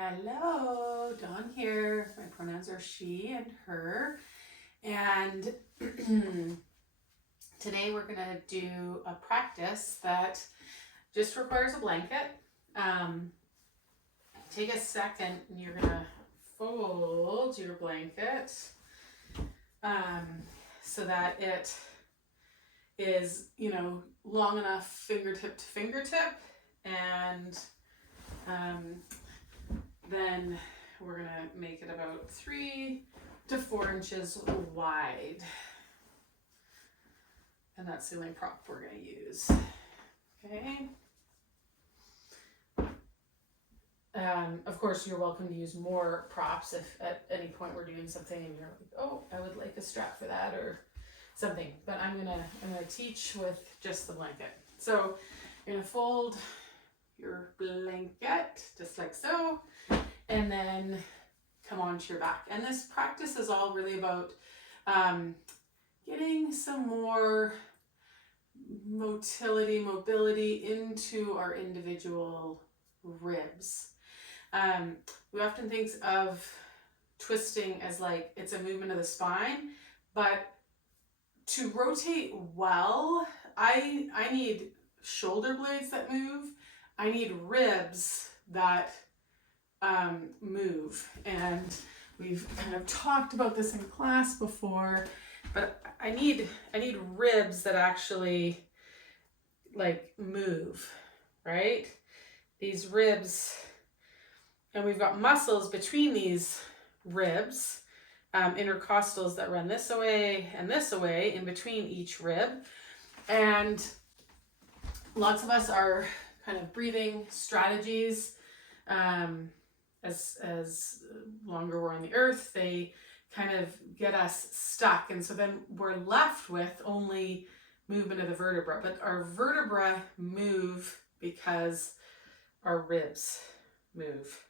Hello, Dawn here. My pronouns are she and her. And today we're going to do a practice that just requires a blanket. Take a second and you're going to fold your blanket so that it is, long enough fingertip to fingertip. And then we're going to make it about 3 to 4 inches wide. And that's the only prop we're going to use. Okay. Of course, you're welcome to use more props if at any point we're doing something and you're like, oh, I would like a strap for that or something. But I'm gonna teach with just the blanket. So you're gonna fold your blanket just like so, and then come onto your back. And this practice is all really about getting some more mobility into our individual ribs. We often think of twisting as like it's a movement of the spine, but to rotate well, I need shoulder blades that move. I need ribs that move. And we've kind of talked about this in class before, but I need ribs that actually like move, right? These ribs, and we've got muscles between these ribs, intercostals that run this away and this away in between each rib. And lots of us are kind of breathing strategies. As longer we're on the earth, they kind of get us stuck. And so then we're left with only movement of the vertebra. But our vertebra move because our ribs move.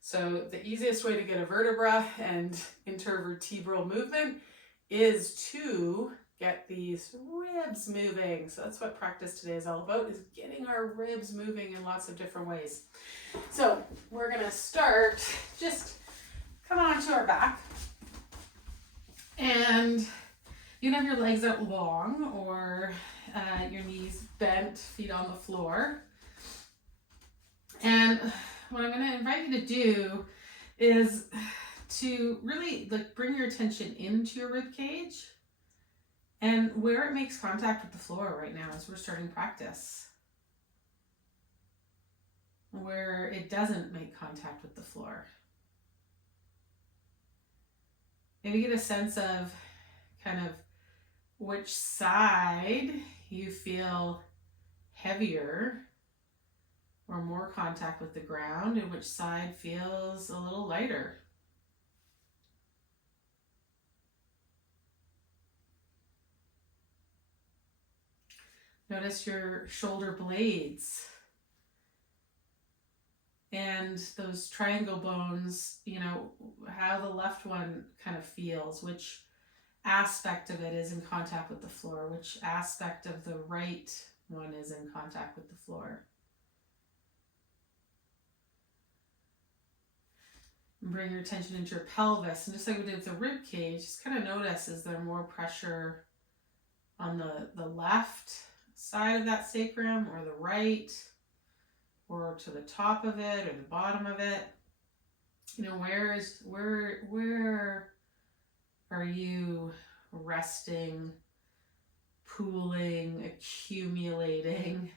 So the easiest way to get a vertebra and intervertebral movement is to get these ribs moving. So that's what practice today is all about, is getting our ribs moving in lots of different ways. So we're gonna start, just come onto our back, and you can have your legs out long or your knees bent, feet on the floor. And what I'm going to invite you to do is to really bring your attention into your rib cage and where it makes contact with the floor right now as we're starting practice. Where it doesn't make contact with the floor. Maybe get a sense of kind of which side you feel heavier or more contact with the ground, and which side feels a little lighter. Notice your shoulder blades and those triangle bones, how the left one kind of feels, which aspect of it is in contact with the floor, which aspect of the right one is in contact with the floor. And bring your attention into your pelvis. And just like we did with the rib cage, just kind of notice, is there more pressure on the left side of that sacrum or the right, or to the top of it or the bottom of it? Where are you resting, pooling, accumulating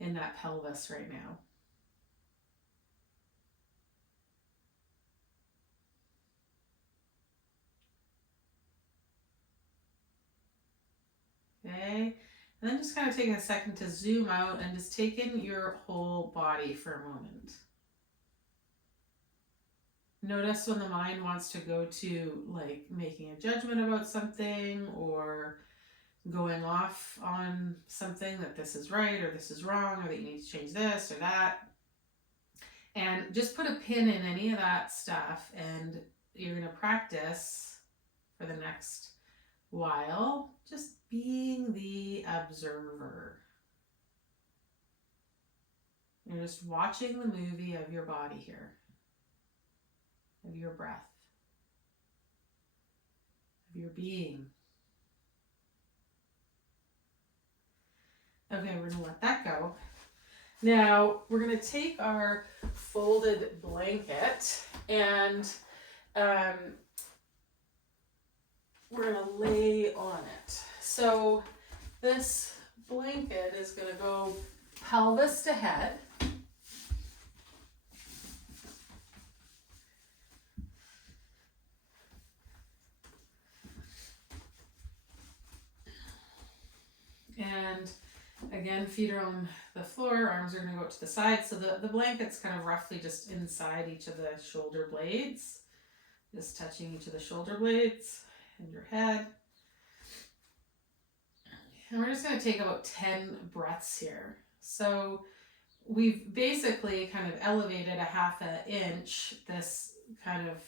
in that pelvis right now? Okay, and then just kind of taking a second to zoom out and just take in your whole body for a moment. Notice when the mind wants to go to like making a judgment about something or going off on something, that this is right or this is wrong or that you need to change this or that. And just put a pin in any of that stuff, and you're going to practice for the next while just being the observer. You're just watching the movie of your body here. of your breath, of your being. Okay, we're gonna let that go. Now we're gonna take our folded blanket and we're gonna lay on it. So this blanket is gonna go pelvis to head. And again, feet are on the floor, arms are going to go out to the side. So the blanket's kind of roughly just inside each of the shoulder blades, just touching each of the shoulder blades and your head. And we're just going to take about 10 breaths here. So we've basically kind of elevated a half an inch, this kind of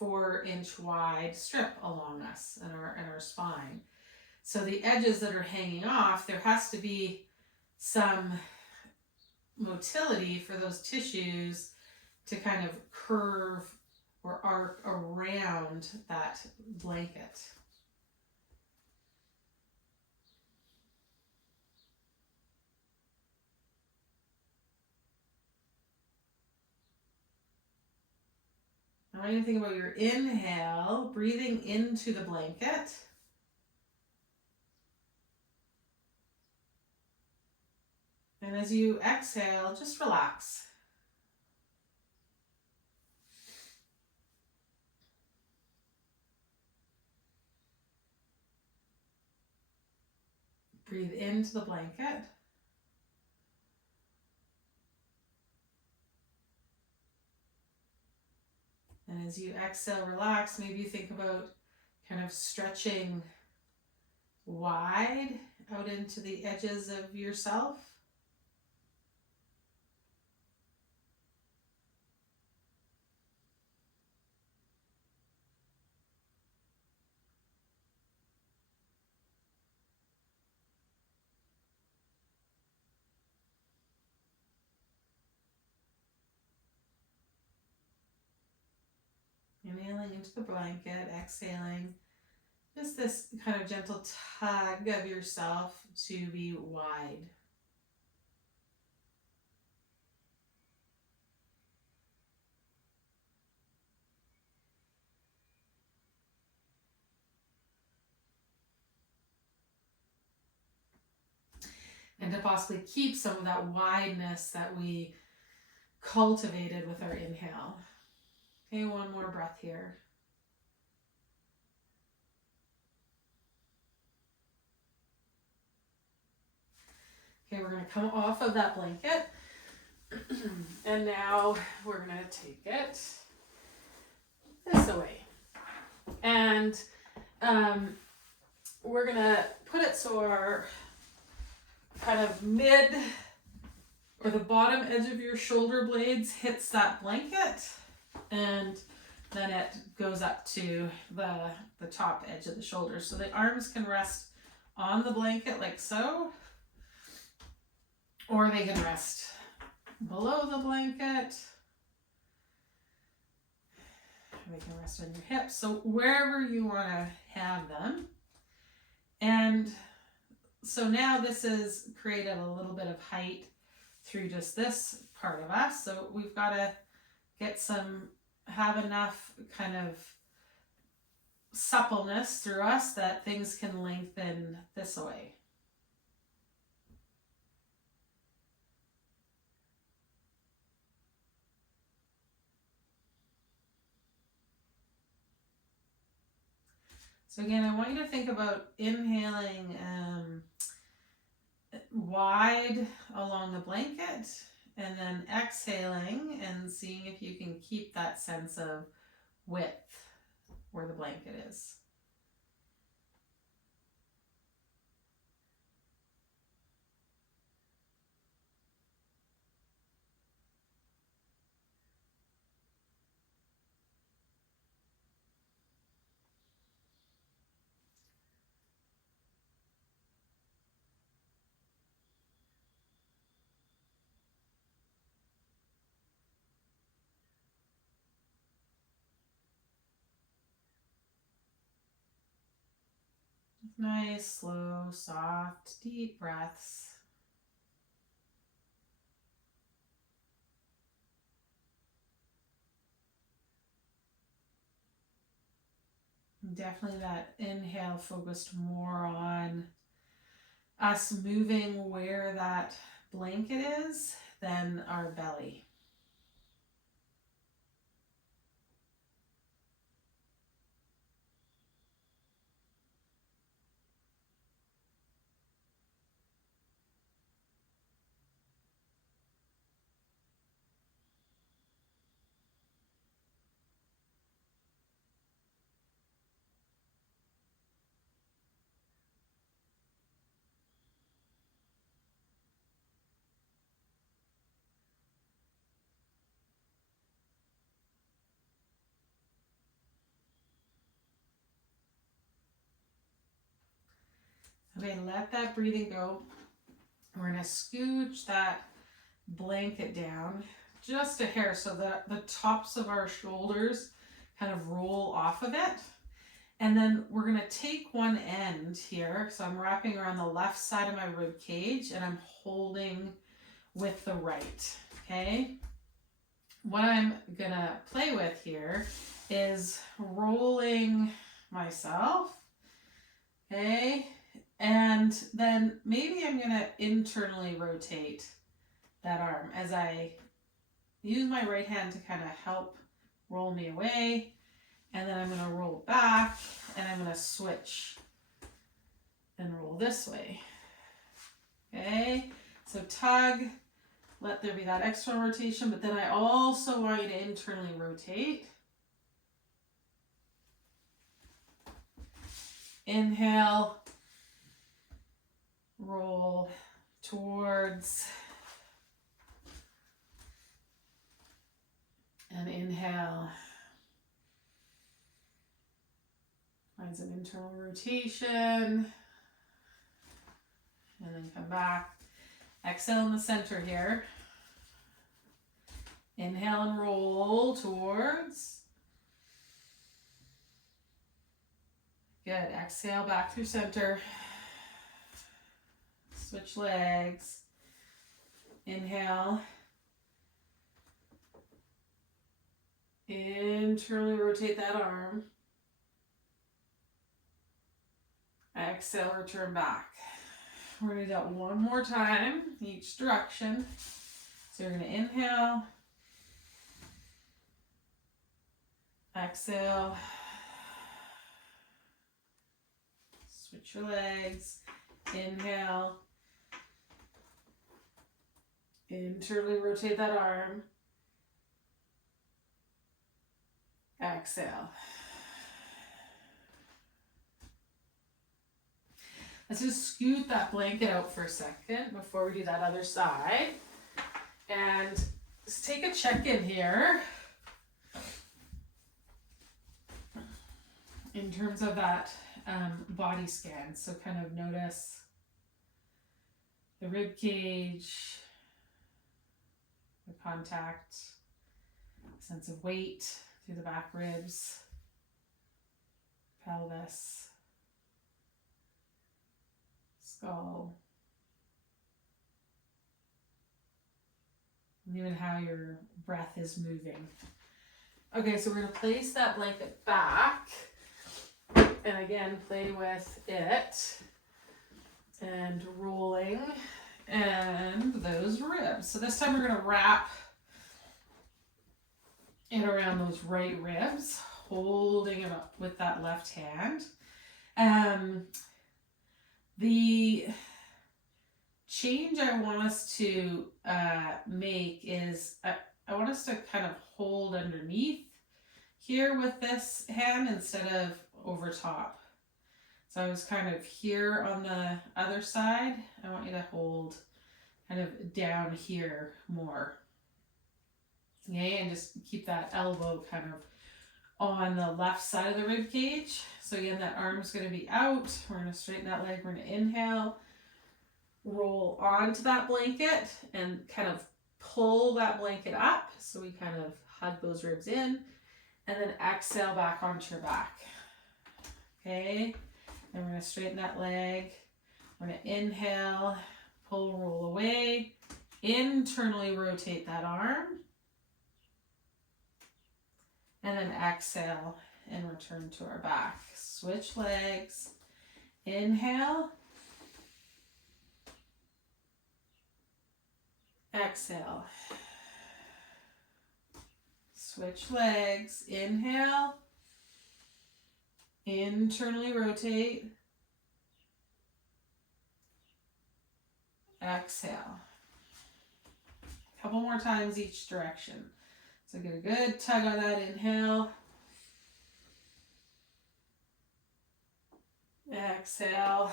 4-inch wide strip along us and our spine. So the edges that are hanging off, there has to be some motility for those tissues to kind of curve or arc around that blanket. I want you to think about your inhale, breathing into the blanket. And as you exhale, just relax. Breathe into the blanket. And as you exhale, relax. Maybe you think about kind of stretching wide out into the edges of yourself. Inhaling into the blanket, exhaling. Just this kind of gentle tug of yourself to be wide. And to possibly keep some of that wideness that we cultivated with our inhale. Okay, one more breath here. Okay, we're going to come off of that blanket. And now we're going to take it this away. And we're going to put it so our kind of mid or the bottom edge of your shoulder blades hits that blanket. And then it goes up to the top edge of the shoulders. So the arms can rest on the blanket like so. Or they can rest below the blanket. They can rest on your hips. So wherever you want to have them. And so now this has created a little bit of height through just this part of us. So we've got to have enough kind of suppleness through us that things can lengthen this way. So again, I want you to think about inhaling wide along the blanket and then exhaling and seeing if you can keep that sense of width where the blanket is. Nice, slow, soft, deep breaths. Definitely that inhale focused more on us moving where that blanket is than our belly. Okay, let that breathing go. We're going to scooch that blanket down just a hair so that the tops of our shoulders kind of roll off of it. And then we're going to take one end here. So I'm wrapping around the left side of my rib cage and I'm holding with the right. Okay. What I'm going to play with here is rolling myself. Okay. And then maybe I'm going to internally rotate that arm as I use my right hand to kind of help roll me away. And then I'm going to roll back and I'm going to switch and roll this way. Okay, so tug, let there be that external rotation, but then I also want you to internally rotate. Inhale, roll towards, and inhale. Find some internal rotation. And then come back. Exhale in the center here. Inhale and roll towards. Good. Exhale back through center. Switch legs. Inhale. Internally rotate that arm. Exhale, return back. We're going to do that one more time, each direction. So you're going to inhale. Exhale. Switch your legs. Inhale. Internally rotate that arm. Exhale. Let's just scoot that blanket out for a second before we do that other side. And let's take a check-in here in terms of that body scan. So kind of notice the rib cage, the contact, sense of weight through the back ribs, pelvis, skull, and even how your breath is moving. Okay, so we're going to place that blanket back and again play with it and rolling and those ribs. So this time we're going to wrap it around those right ribs, holding it up with that left hand. The change I want us to make is I want us to kind of hold underneath here with this hand instead of over top. So I was kind of here on the other side. I want you to hold kind of down here more. Okay, and just keep that elbow kind of on the left side of the rib cage. So again, that arm's going to be out. We're going to straighten that leg. We're going to inhale, roll onto that blanket and kind of pull that blanket up. So we kind of hug those ribs in and then exhale back onto your back. Okay. And we're going to straighten that leg. We're going to inhale, pull, roll away, internally rotate that arm, and then exhale and return to our back. Switch legs, inhale, exhale, switch legs, inhale, internally rotate, exhale. A couple more times each direction. So get a good tug on that inhale. Exhale.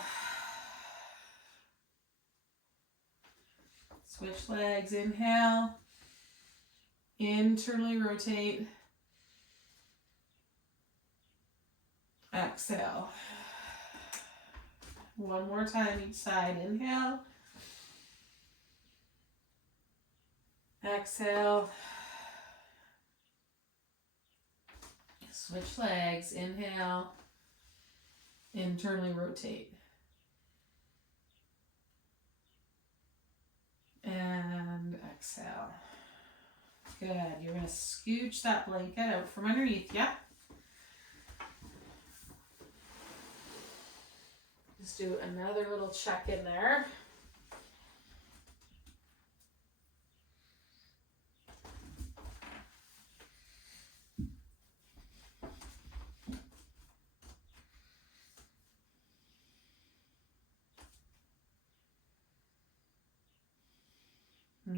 Switch legs, inhale. Internally rotate. Exhale. One more time each side. Inhale. Exhale. Switch legs. Inhale. Internally rotate. And exhale. Good. You're going to scooch that blanket out from underneath you. Just do another little check in there.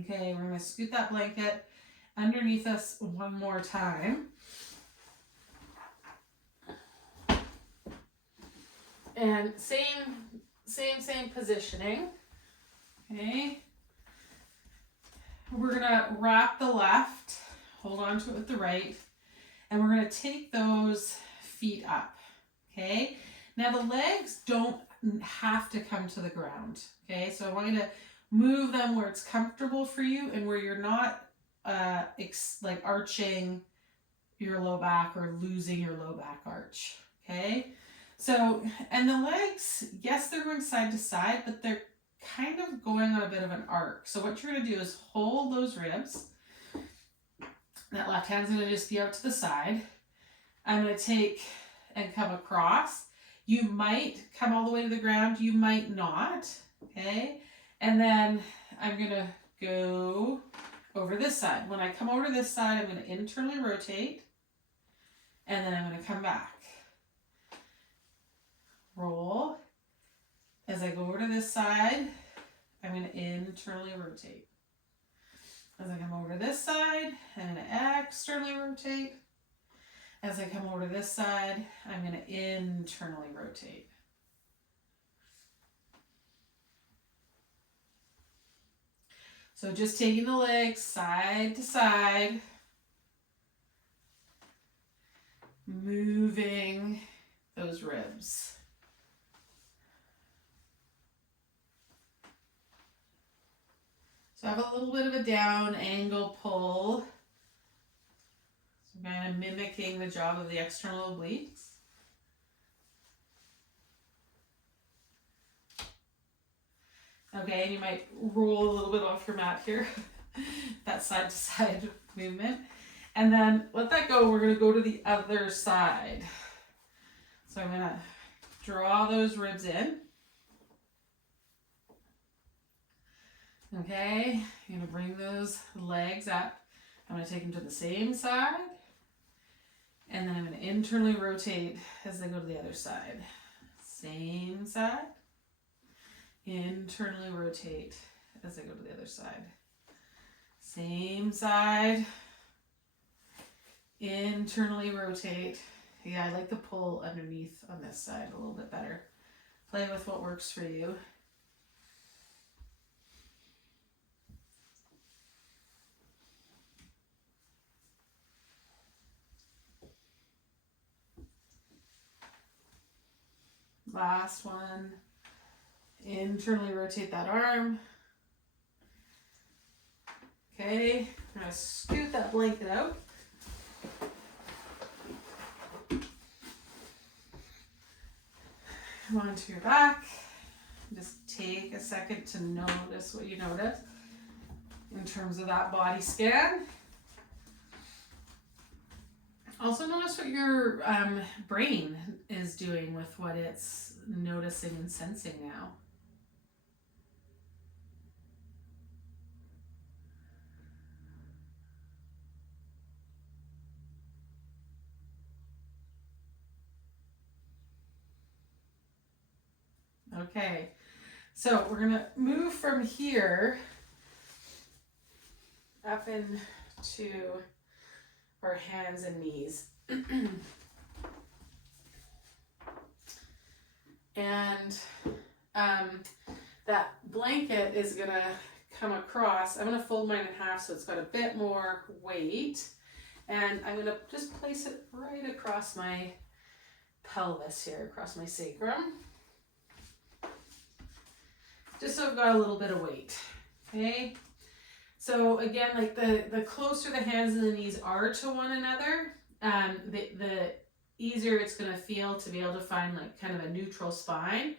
Okay, we're going to scoot that blanket underneath us one more time. And same positioning. Okay. We're going to wrap the left, hold on to it with the right, and we're going to take those feet up. Okay. Now the legs don't have to come to the ground. Okay. So I want you to move them where it's comfortable for you and where you're not like arching your low back or losing your low back arch. Okay. So, and the legs, yes, they're going side to side, but they're kind of going on a bit of an arc. So what you're going to do is hold those ribs. That left hand's going to just be out to the side. I'm going to take and come across. You might come all the way to the ground. You might not. Okay. And then I'm going to go over this side. When I come over to this side, I'm going to internally rotate. And then I'm going to come back. Roll. As I go over to this side, I'm going to internally rotate. As I come over to this side, I'm going to externally rotate. As I come over to this side, I'm going to internally rotate. So just taking the legs side to side, moving those ribs. So I have a little bit of a down angle pull. So I'm kind of mimicking the job of the external obliques. Okay, and you might roll a little bit off your mat here. That side to side movement. And then let that go. We're going to go to the other side. So I'm going to draw those ribs in. Okay, you're going to bring those legs up. I'm going to take them to the same side. And then I'm going to internally rotate as they go to the other side. Same side. Internally rotate as I go to the other side. Same side. Internally rotate. Yeah, I like the pull underneath on this side a little bit better. Play with what works for you. Last one. Internally rotate that arm. Okay, I'm going to scoot that blanket out. come onto your back. Just take a second to notice what you notice in terms of that body scan. Also notice what your brain is doing with what it's noticing and sensing now. Okay, so we're gonna move from here up into our hands and knees. And that blanket is gonna come across. I'm gonna fold mine in half so it's got a bit more weight. And I'm gonna just place it right across my pelvis here, across my sacrum. Just so I've got a little bit of weight, okay? So again, like the closer the hands and the knees are to one another, the easier it's gonna feel to be able to find like kind of a neutral spine.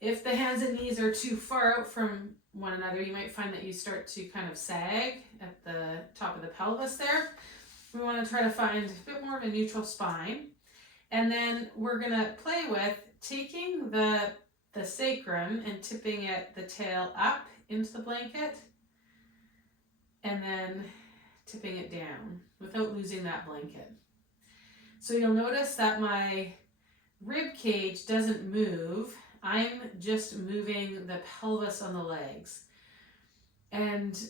If the hands and knees are too far out from one another, you might find that you start to kind of sag at the top of the pelvis there. We wanna try to find a bit more of a neutral spine. And then we're gonna play with taking the sacrum and tipping it, the tail up into the blanket, and then tipping it down without losing that blanket. So you'll notice that my rib cage doesn't move. I'm just moving the pelvis on the legs. And,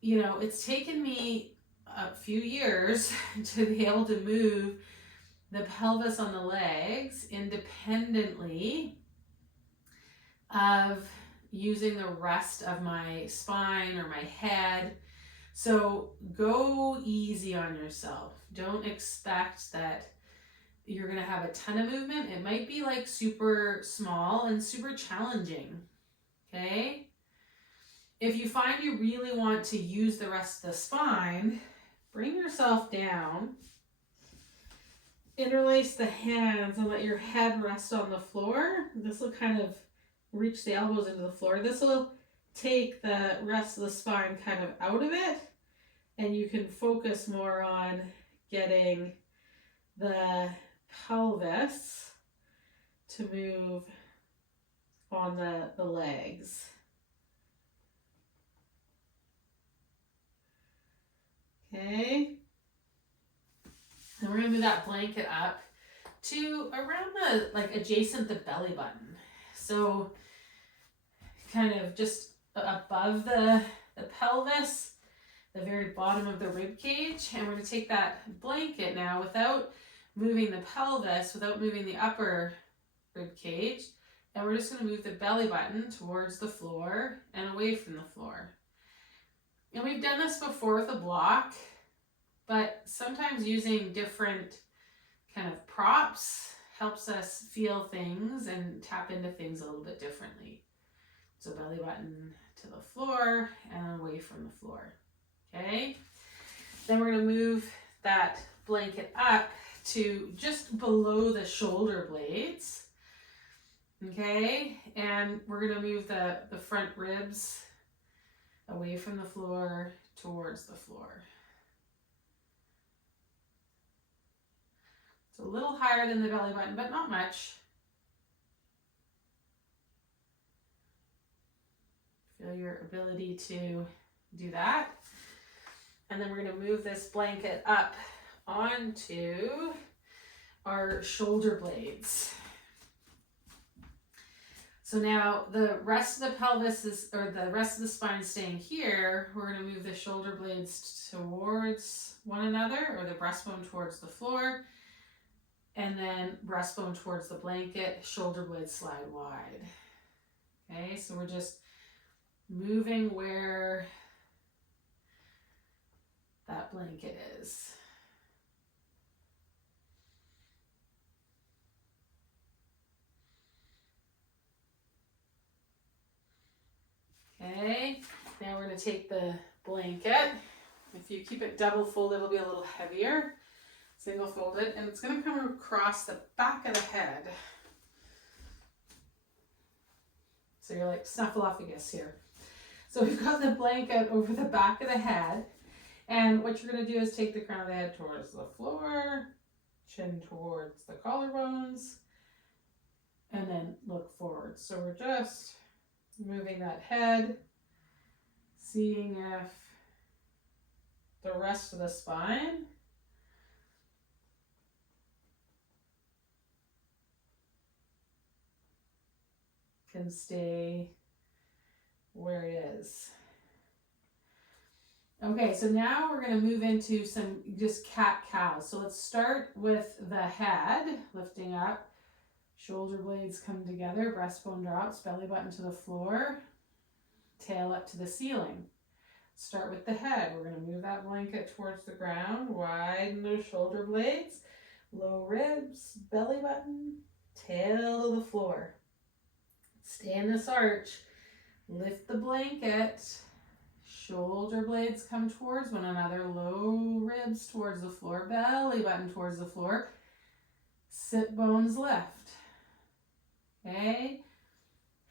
you know, it's taken me a few years to be able to move the pelvis on the legs independently of using the rest of my spine or my head. So go easy on yourself. Don't expect that you're gonna have a ton of movement. It might be like super small and super challenging, okay? If you find you really want to use the rest of the spine, bring yourself down, interlace the hands and let your head rest on the floor. This will kind of reach the elbows into the floor. This will take the rest of the spine kind of out of it, and you can focus more on getting the pelvis to move on the legs. Okay. And we're gonna move that blanket up to around the, like adjacent the belly button. So kind of just above the pelvis, the very bottom of the rib cage. And we're gonna take that blanket now without moving the pelvis, without moving the upper rib cage. And we're just gonna move the belly button towards the floor and away from the floor. And we've done this before with a block, but sometimes using different kind of props helps us feel things and tap into things a little bit differently. So belly button to the floor and away from the floor, okay? Then we're gonna move that blanket up to just below the shoulder blades, okay? And we're gonna move the front ribs away from the floor towards the floor. It's a little higher than the belly button, but not much. Feel your ability to do that. And then we're going to move this blanket up onto our shoulder blades. So now the rest of the pelvis is, or the rest of the spine staying here, we're going to move the shoulder blades towards one another, or the breastbone towards the floor, and then breastbone towards the blanket, shoulder blades slide wide. Okay, so we're just moving where that blanket is. Okay, now we're going to take the blanket. If you keep it double folded, it'll be a little heavier. Single folded, and it's going to come across the back of the head. So you're like snuffleupagus here. So we've got the blanket over the back of the head. And what you're going to do is take the crown of the head towards the floor, chin towards the collarbones, and then look forward. So we're just moving that head, seeing if the rest of the spine can stay where it is. Okay, so now we're going to move into some just cat-cows. So let's start with the head, lifting up, shoulder blades come together, breastbone drops, belly button to the floor, tail up to the ceiling. Start with the head. We're going to move that blanket towards the ground, widen those shoulder blades, low ribs, belly button, tail to the floor. Stay in this arch, lift the blanket, shoulder blades come towards one another, low ribs towards the floor, belly button towards the floor, sit bones lift. Okay,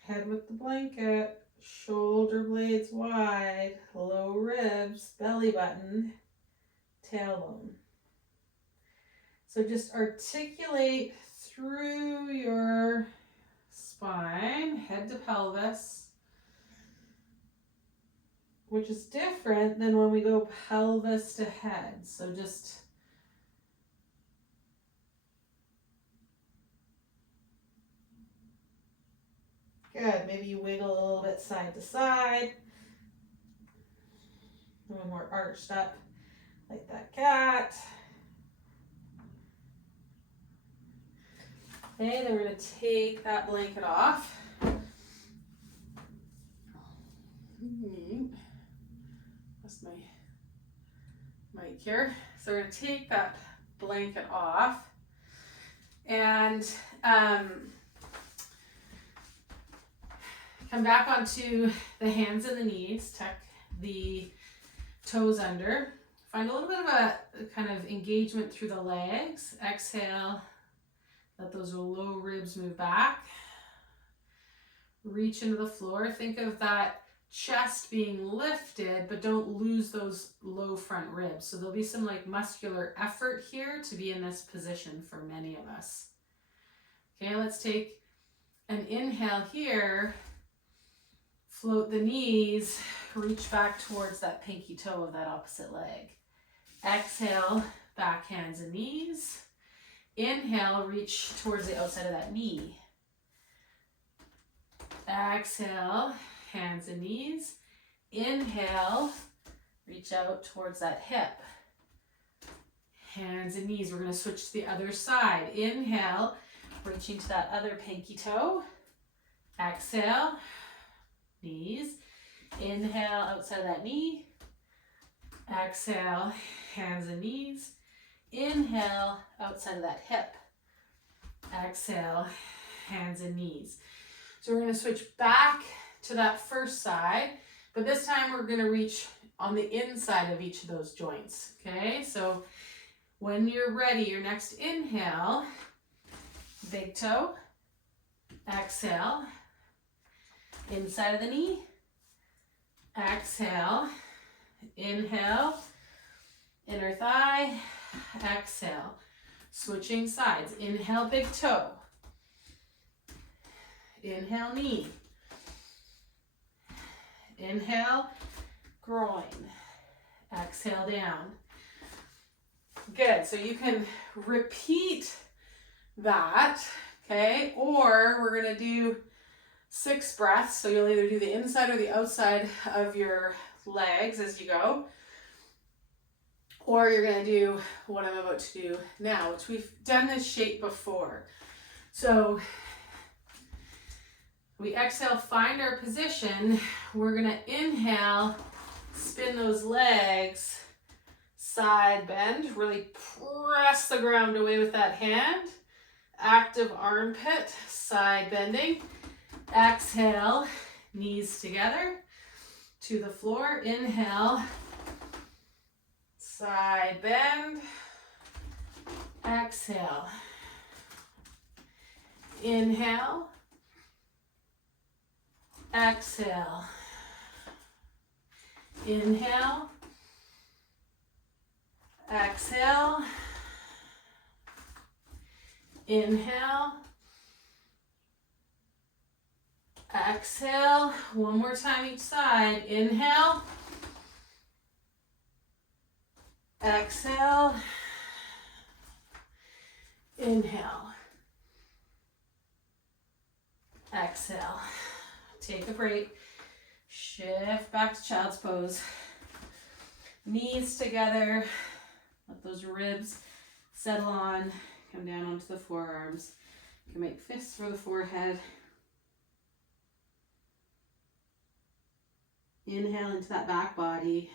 head with the blanket, shoulder blades wide, low ribs, belly button, tailbone. So just articulate through your spine, head to pelvis, which is different than when we go pelvis to head. So just good. Maybe you wiggle a little bit side to side. A little more arched up like that cat. Okay, then we're going to take that blanket off. That's my mic here. So we're going to take that blanket off and come back onto the hands and the knees, tuck the toes under. Find a little bit of a kind of engagement through the legs. Exhale, let those low ribs move back. Reach into the floor. Think of that chest being lifted, but don't lose those low front ribs. So there'll be some like muscular effort here to be in this position for many of us. Okay, let's take an inhale here. Float the knees, reach back towards that pinky toe of that opposite leg. Exhale, back hands and knees. Inhale, reach towards the outside of that knee. Exhale, hands and knees. Inhale, reach out towards that hip. Hands and knees. We're going to switch to the other side. Inhale, reaching to that other pinky toe. Exhale, knees. Inhale, outside of that knee. Exhale, hands and knees. Inhale, outside of that hip. Exhale, hands and knees. So we're going to switch back to that first side, but this time we're going to reach on the inside of each of those joints. Okay, so when you're ready, your next inhale, big toe. Exhale, inside of the knee. Exhale, inhale, inner thigh. Exhale, switching sides. Inhale, big toe. Inhale, knee. Inhale, groin. Exhale, down. Good. So you can repeat that, okay? Or we're going to do 6 breaths. So you'll either do the inside or the outside of your legs as you go. Or you're going to do what I'm about to do now, which we've done this shape before. So we exhale, find our position. We're going to inhale, spin those legs, side bend, really press the ground away with that hand. Active armpit, side bending. Exhale, knees together to the floor. Inhale, side bend. Exhale. Inhale. Exhale. Inhale. Exhale. Inhale. Exhale. One more time each side. Inhale. Exhale. Inhale. Exhale. Take a break. Shift back to child's pose. Knees together. Let those ribs settle on. Come down onto the forearms. You can make fists for the forehead. Inhale into that back body.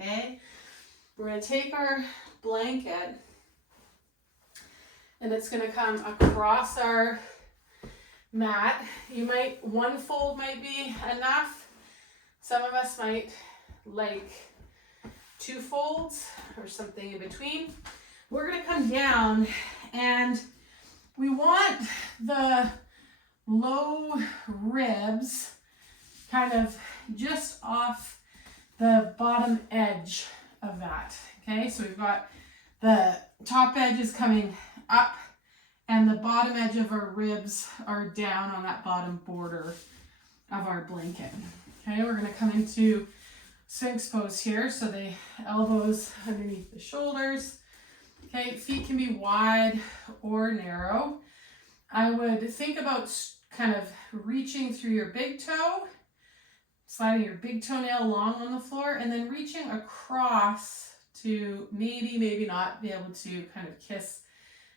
Okay, we're going to take our blanket and it's going to come across our mat. One fold might be enough. Some of us might like 2 folds or something in between. We're going to come down and we want the low ribs kind of just off the bottom edge of that. Okay, so we've got the top edge is coming up and the bottom edge of our ribs are down on that bottom border of our blanket. Okay, we're going to come into Sphinx pose here. So the elbows underneath the shoulders. Okay, feet can be wide or narrow. I would think about kind of reaching through your big toe, sliding your big toenail long on the floor, and then reaching across to maybe not be able to kind of kiss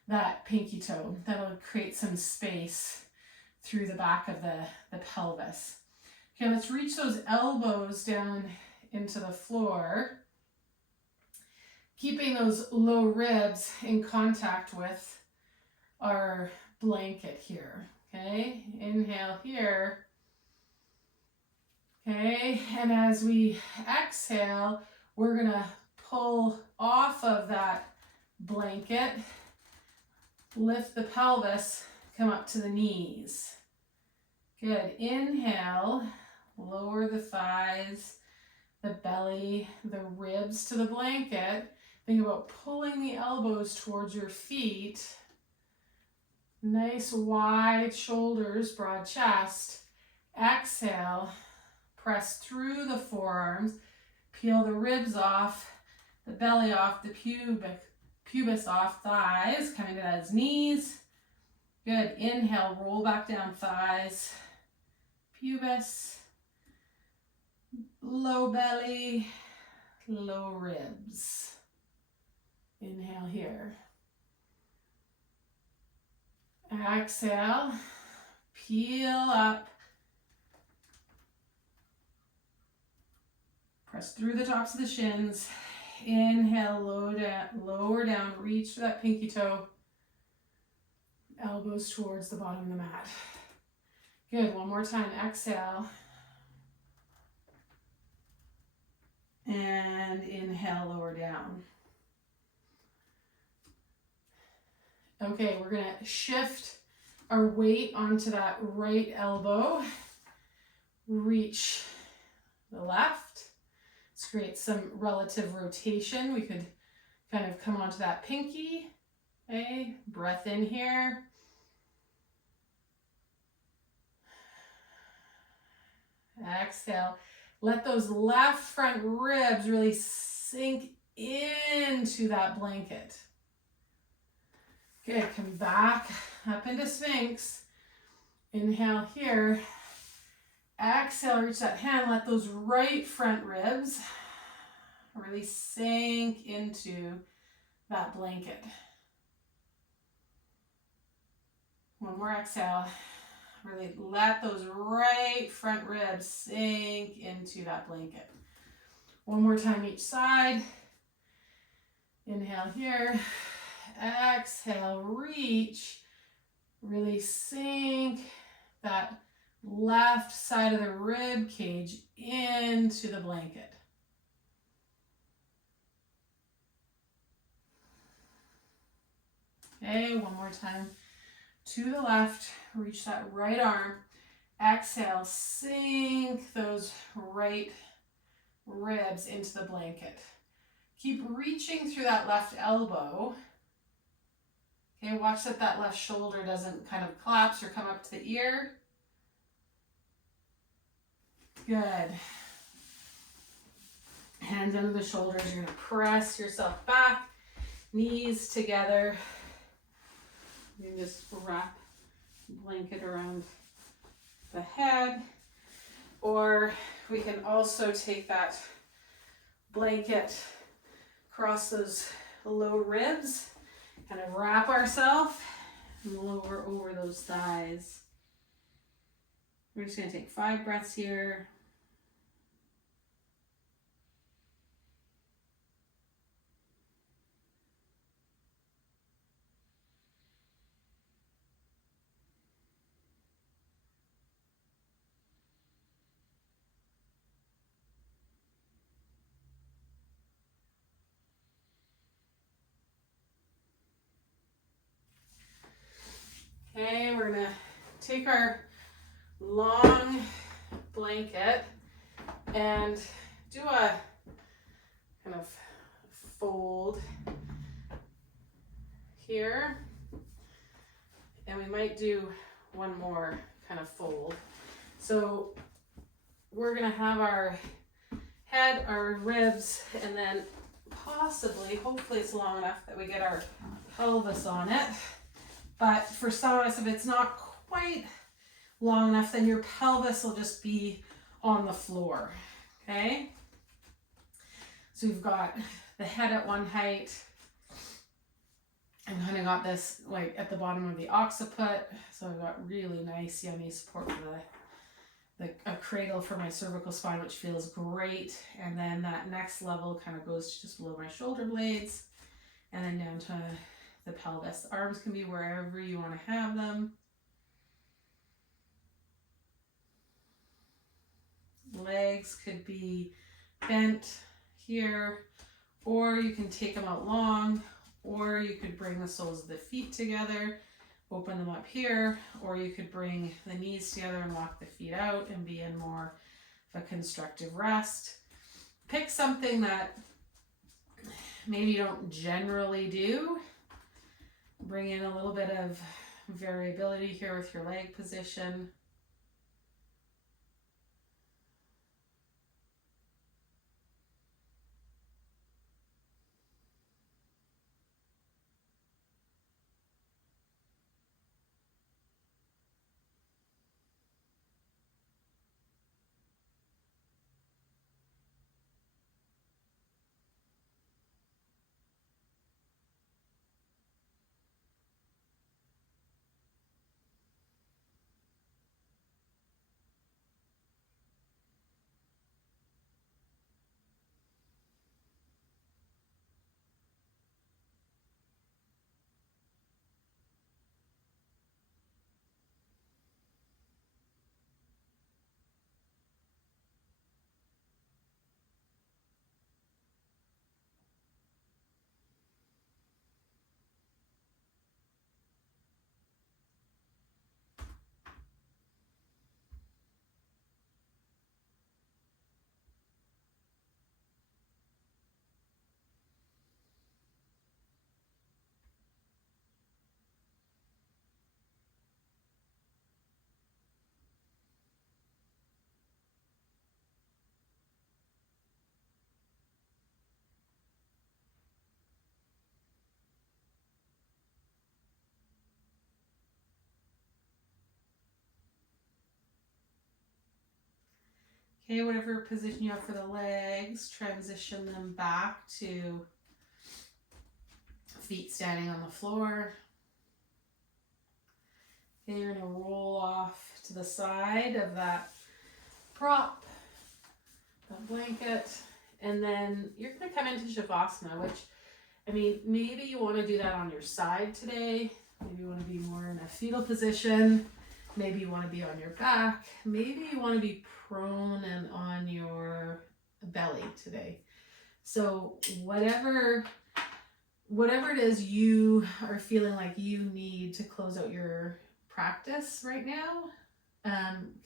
that pinky toe. That'll create some space through the back of the pelvis. Okay, let's reach those elbows down into the floor, keeping those low ribs in contact with our blanket here. Okay, inhale here. Okay, and as we exhale, we're gonna pull off of that blanket, lift the pelvis, come up to the knees. Good, inhale, lower the thighs, the belly, the ribs to the blanket. Think about pulling the elbows towards your feet. Nice wide shoulders, broad chest. Exhale. Press through the forearms, peel the ribs off, the belly off, the pubis off, thighs, coming to those knees. Good, inhale, roll back down thighs, pubis, low belly, low ribs. Inhale here. Exhale, peel up. Press through the tops of the shins. Inhale, lower down, reach for that pinky toe. Elbows towards the bottom of the mat. Good, one more time. Exhale. And inhale, lower down. Okay, we're gonna shift our weight onto that right elbow. Reach the left. Let's create some relative rotation. We could kind of come onto that pinky. Okay, breath in here. Exhale. Let those left front ribs really sink into that blanket. Good, come back up into Sphinx. Inhale here. Exhale, reach that hand, let those right front ribs really sink into that blanket. One more exhale. Really let those right front ribs sink into that blanket. One more time each side. Inhale here. Exhale, reach. Really sink that left side of the rib cage into the blanket. Okay, one more time. To the left, reach that right arm. Exhale, sink those right ribs into the blanket. Keep reaching through that left elbow. Okay, watch that left shoulder doesn't kind of collapse or come up to the ear. Good. Hands under the shoulders. You're going to press yourself back. Knees together. You can just wrap the blanket around the head. Or we can also take that blanket across those low ribs, kind of wrap ourselves and lower over those thighs. We're just going to take 5 breaths here. Okay, we're going to take our long blanket and do a kind of fold here, and we might do one more kind of fold. So we're going to have our head, our ribs, and then possibly, hopefully it's long enough that we get our pelvis on it. But for some of us, if it's not quite long enough, then your pelvis will just be on the floor, okay? So we've got the head at one height, and kind of got this like at the bottom of the occiput. So I've got really nice, yummy support for a cradle for my cervical spine, which feels great. And then that next level kind of goes just below my shoulder blades, and then down to the pelvis. The arms can be wherever you want to have them. Legs could be bent here, or you can take them out long, or you could bring the soles of the feet together, open them up here, or you could bring the knees together and walk the feet out and be in more of a constructive rest. Pick something that maybe you don't generally do. Bring in a little bit of variability here with your leg position. Okay, whatever position you have for the legs, transition them back to feet standing on the floor. Okay, you're going to roll off to the side of that prop, that blanket, and then you're going to come into Shavasana, which, I mean, maybe you want to do that on your side today. Maybe you want to be more in a fetal position. Maybe you want to be on your back. Maybe you want to be prone and on your belly today. So whatever it is you are feeling like you need to close out your practice right now,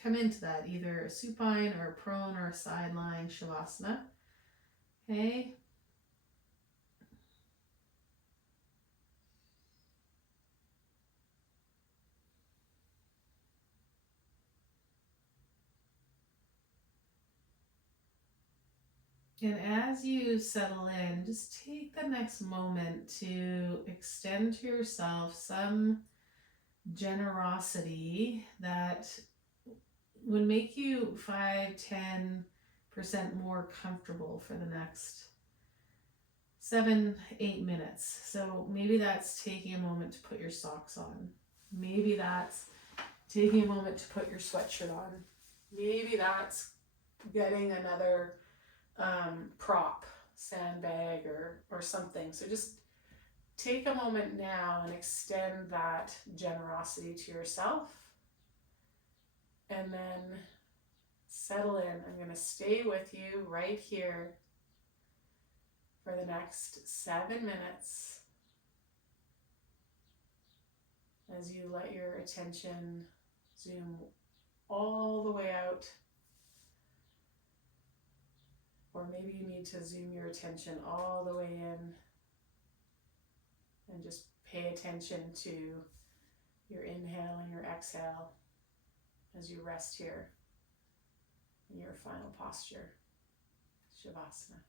come into that, either a supine or a prone or a side lying shavasana. Okay. And as you settle in, just take the next moment to extend to yourself some generosity that would make you 5-10% more comfortable for the next 7-8 minutes. So maybe that's taking a moment to put your socks on. Maybe that's taking a moment to put your sweatshirt on. Maybe that's getting another prop, sandbag or something. So just take a moment now and extend that generosity to yourself. And then settle in. I'm going to stay with you right here for the next 7 minutes as you let your attention zoom all the way out. Or maybe you need to zoom your attention all the way in and just pay attention to your inhale and your exhale as you rest here in your final posture, Shavasana.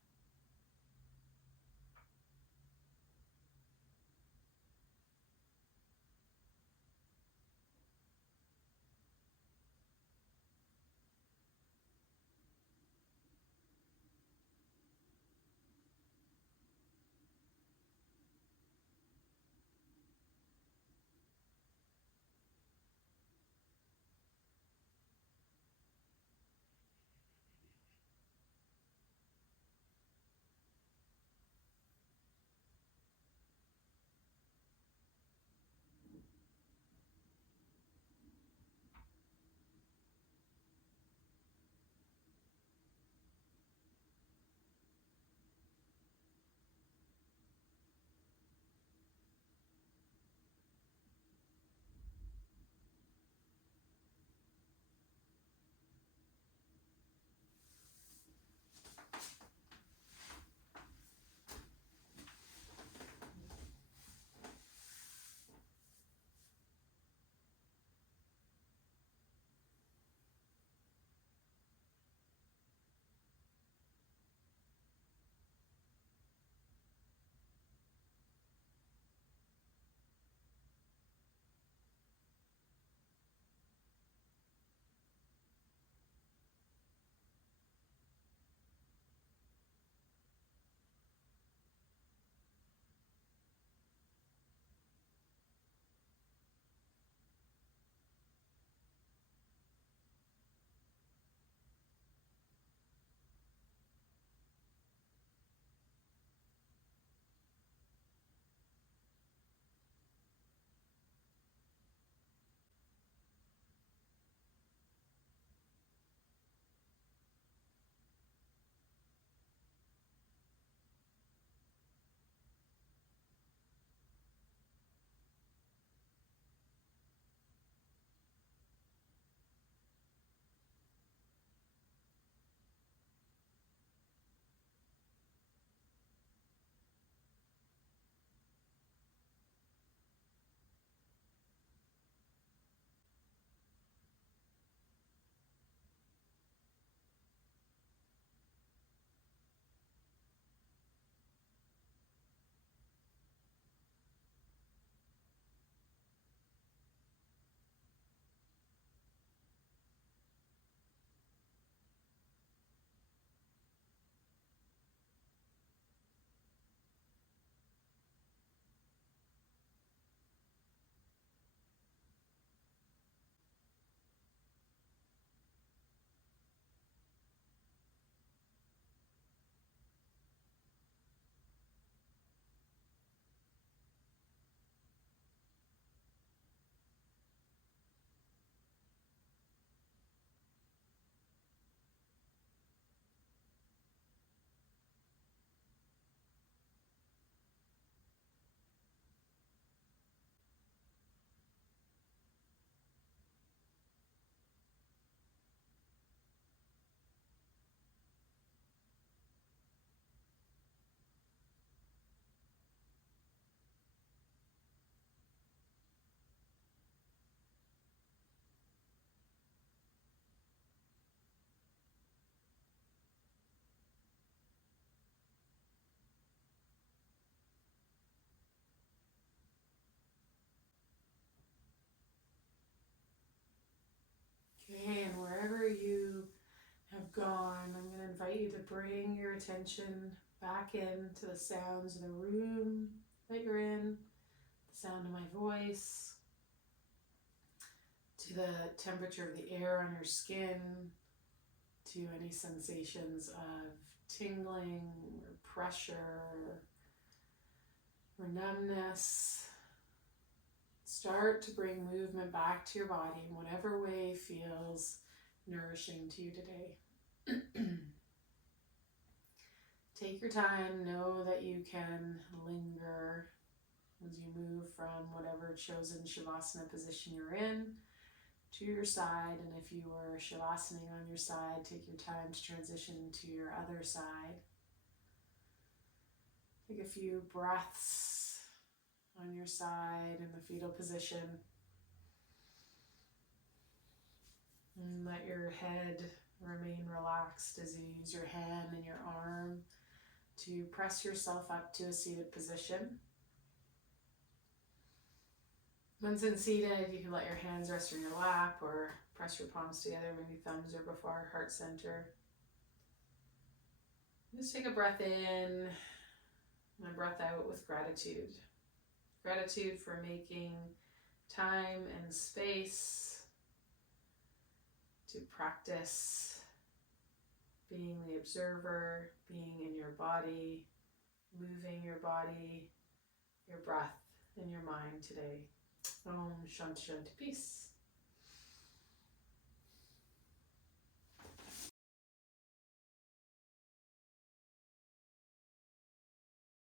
gone, I'm going to invite you to bring your attention back into the sounds of the room that you're in, the sound of my voice, to the temperature of the air on your skin, to any sensations of tingling or pressure or numbness. Start to bring movement back to your body in whatever way feels nourishing to you today. Take your time, know that you can linger as you move from whatever chosen Shavasana position you're in to your side, and if you were Shavasana on your side, take your time to transition to your other side. Take a few breaths on your side in the fetal position. And let your head remain relaxed as you use your hand and your arm to press yourself up to a seated position. Once in seated, you can let your hands rest on your lap or press your palms together, maybe thumbs are before heart center. Just take a breath in and a breath out with gratitude. Gratitude for making time and space to practice being the observer, being in your body, moving your body, your breath, and your mind today. Om Shanti Shanti Peace.